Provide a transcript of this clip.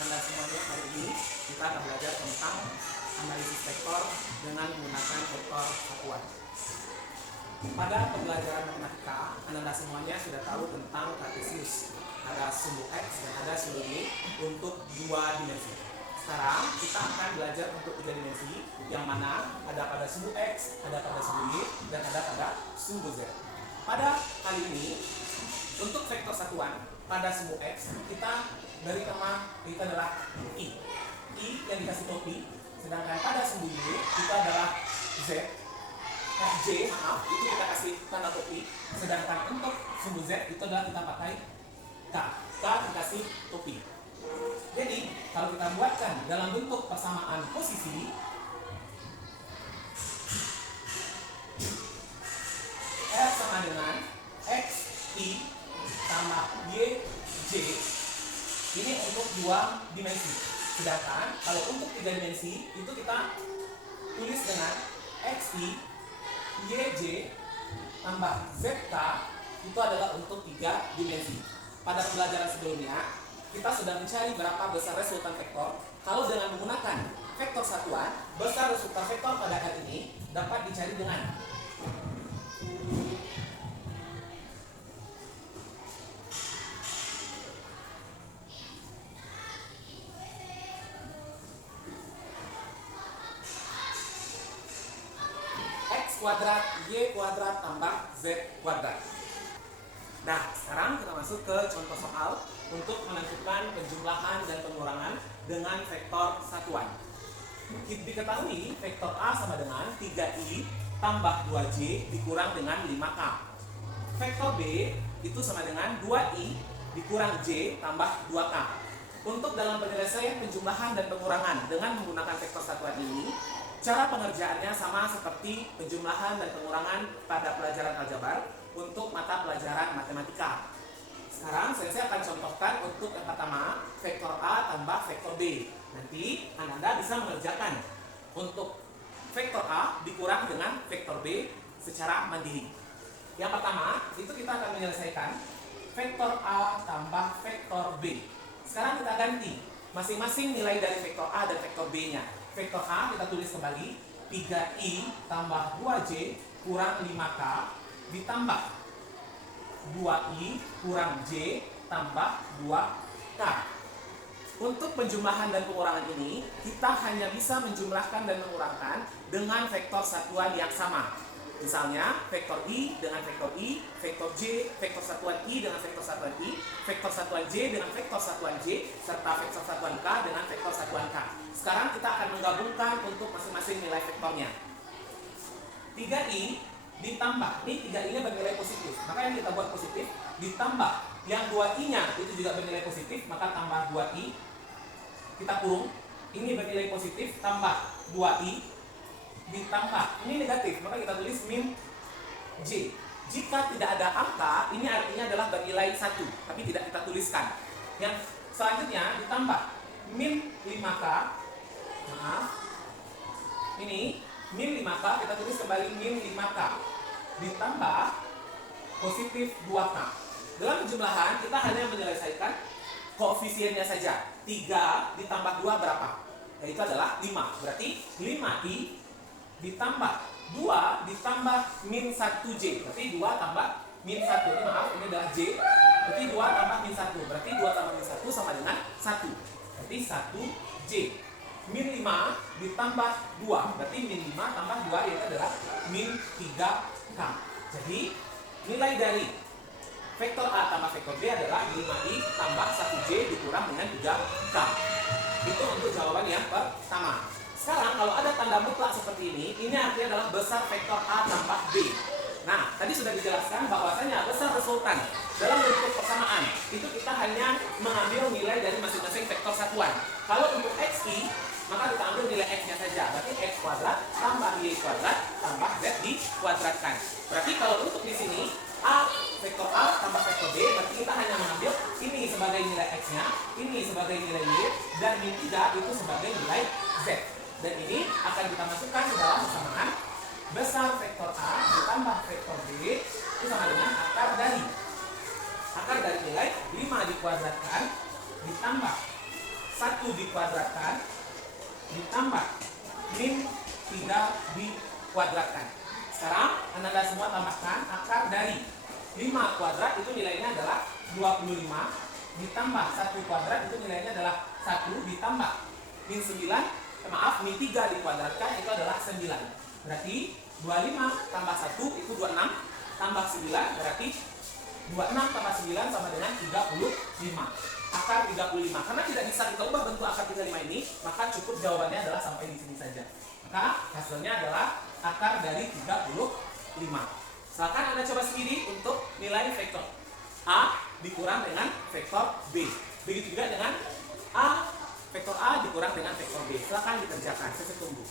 Anda semuanya, hari ini kita akan belajar tentang analisis vektor dengan menggunakan vektor satuan. Pada pembelajaran matematika, Anda semuanya sudah tahu tentang kartesius. Ada sumbu X dan ada sumbu Y untuk dua dimensi. Sekarang kita akan belajar untuk tiga dimensi, yang mana ada pada sumbu X, ada pada sumbu Y, dan ada pada sumbu Z. Pada kali ini, untuk vektor satuan pada sumbu X, kita beri nama itu adalah I yang dikasih topi. Sedangkan pada sumbu Y itu adalah J, itu kita kasih tanda topi. Sedangkan untuk sumbu Z itu adalah kita pakai K dikasih topi. Jadi kalau kita buatkan dalam bentuk persamaan posisi, F sama dengan X I tambah Y J. Ini untuk dua dimensi. Sedangkan kalau untuk tiga dimensi itu kita tulis dengan X I Y J tambah ZK, itu adalah untuk tiga dimensi. Pada pembelajaran sebelumnya kita sudah mencari berapa besar resultan vektor. Kalau dengan menggunakan vektor satuan, besar resultan vektor pada kali ini dapat dicari dengan X kuadrat Y kuadrat tambah Z kuadrat. Nah, sekarang kita masuk ke contoh soal untuk menentukan penjumlahan dan pengurangan dengan vektor satuan. Diketahui vektor A sama dengan 3i tambah 2j dikurang dengan 5k. Vektor B itu sama dengan 2i dikurang j tambah 2k. Untuk dalam penyelesaian penjumlahan dan pengurangan dengan menggunakan vektor satuan ini, cara pengerjaannya sama seperti penjumlahan dan pengurangan pada pelajaran aljabar untuk mata pelajaran matematika. Sekarang saya akan contohkan untuk yang pertama, vektor A tambah vektor B. Nanti Anda bisa mengerjakan untuk vektor A dikurang dengan vektor B secara mandiri. Yang pertama, itu kita akan menyelesaikan vektor A tambah vektor B. Sekarang kita ganti masing-masing nilai dari vektor A dan vektor B-nya. Vektor A kita tulis kembali 3i tambah 2j kurang 5k ditambah 2i kurang j tambah 2k. Untuk penjumlahan dan pengurangan ini, kita hanya bisa menjumlahkan dan mengurangkan dengan vektor satuan yang sama. Misalnya, vektor i dengan vektor i, vektor j, vektor satuan i dengan vektor satuan i, vektor satuan j dengan vektor satuan j, serta vektor satuan k dengan vektor satuan k. Sekarang kita akan menggabungkan untuk masing-masing nilai vektornya. 3i ditambah, ini 3i-nya bernilai positif, maka yang kita buat positif, ditambah yang 2i-nya itu juga bernilai positif, maka tambah 2i, kita kurung, ini bernilai positif, tambah 2i, ditambah, ini negatif, maka kita tulis min j. Jika tidak ada angka, ini artinya adalah bernilai 1, tapi tidak kita tuliskan. Yang selanjutnya ditambah min 5k, ini min 5k, kita tulis kembali min 5k, ditambah positif 2k. Dalam penjumlahan kita hanya menyelesaikan koefisiennya saja. 3 ditambah 2 berapa? Yaitu adalah 5. Berarti 5i ditambah 2 ditambah min 1j. Berarti 2 tambah min 1. Ini maaf, ini adalah j. Berarti 2 tambah min 1. Berarti 2 tambah min 1 sama dengan 1. Berarti 1j. Min 5 ditambah 2. Berarti min 5 tambah 2 yaitu adalah min 3k. Jadi nilai dari vektor A tambah vektor B adalah 5i tambah 1j dikurang dengan 3k. Itu untuk jawaban yang pertama. Sekarang kalau ada tanda mutlak seperti ini artinya adalah besar vektor A tambah B. Nah, tadi sudah dijelaskan bahwasanya besar resultan dalam bentuk persamaan itu kita hanya mengambil nilai dari masing-masing vektor satuan. Kalau untuk xi, maka kita ambil nilai x-nya saja. Berarti x kuadrat tambah y kuadrat tambah z dikuadratkan. Berarti kalau untuk di sini A vektor A tambah vektor B, berarti kita hanya mengambil ini sebagai nilai x-nya, ini sebagai nilai y, dan min 3 itu sebagai nilai z. Dan ini akan kita masukkan ke dalam persamaan besar vektor A ditambah vektor B itu sama dengan akar dari nilai 5 dikuadratkan ditambah 1 dikuadratkan ditambah min 3 dikuadratkan. Sekarang Anda semua tambahkan akar dari 5 kuadrat itu nilainya adalah 25 ditambah 1 kuadrat itu nilainya adalah 1 ditambah min 9, min 3 dikuadratkan itu adalah 9. Berarti 25 tambah 1 itu 26 tambah 9 berarti 26 tambah 9 sama dengan 35. Akar 35. Karena tidak bisa kita ubah bentuk akar 35 ini, maka cukup jawabannya adalah sampai di sini saja. Maka hasilnya adalah akar dari 35. Silakan Anda coba sendiri untuk nilai vektor A dikurang dengan vektor B. Begitu juga dengan vektor A dikurang dengan vektor B. Silakan dikerjakan. Saya tunggu.